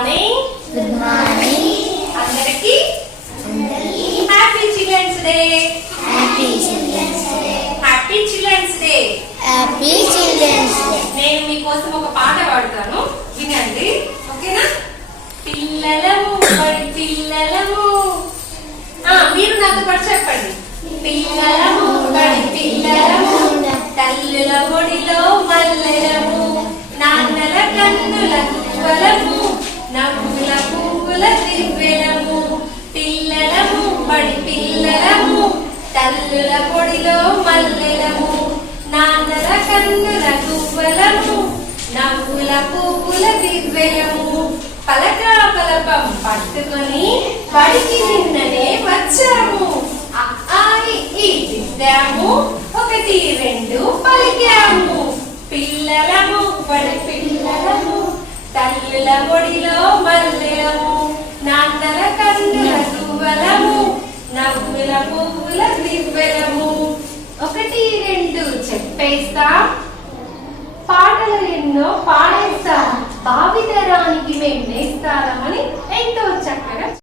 Morning good morning అందరికి happy children's day happy children's day happy children's day happy children's day నేను మీ కోసం ఒక పాట పాడతాను. వినండి. ఓకేనా? పిల్లలము పిల్లలము. ఆ మీరు నాతో పాటు చెప్పండి. పిల్లలము. పిల్లలము. తల్లుల ఒడిలో మల్లెలము. తల్లుల పొడిలో మల్లెలము నాన్నల కన్నుల గువ్వలము నవ్వుల పువ్వుల దివ్వెలము పలక పలపం పట్టుకొని పడికి నిన్ననే వచ్చాము. ఆ, ఈ దిద్దాము ఒకటి రెండు పలికాము. పిల్లలము పడి పిల్లలము తల్లుల పొడిలో మల్లెలము నాన్నల నవ్వుల పువ్వుల దివ్వెలము ఒకటి రెండు చెప్పేస్తా. పాటలు ఎన్నో పాడేస్తా. భావితరానికి మేము నేస్తారా?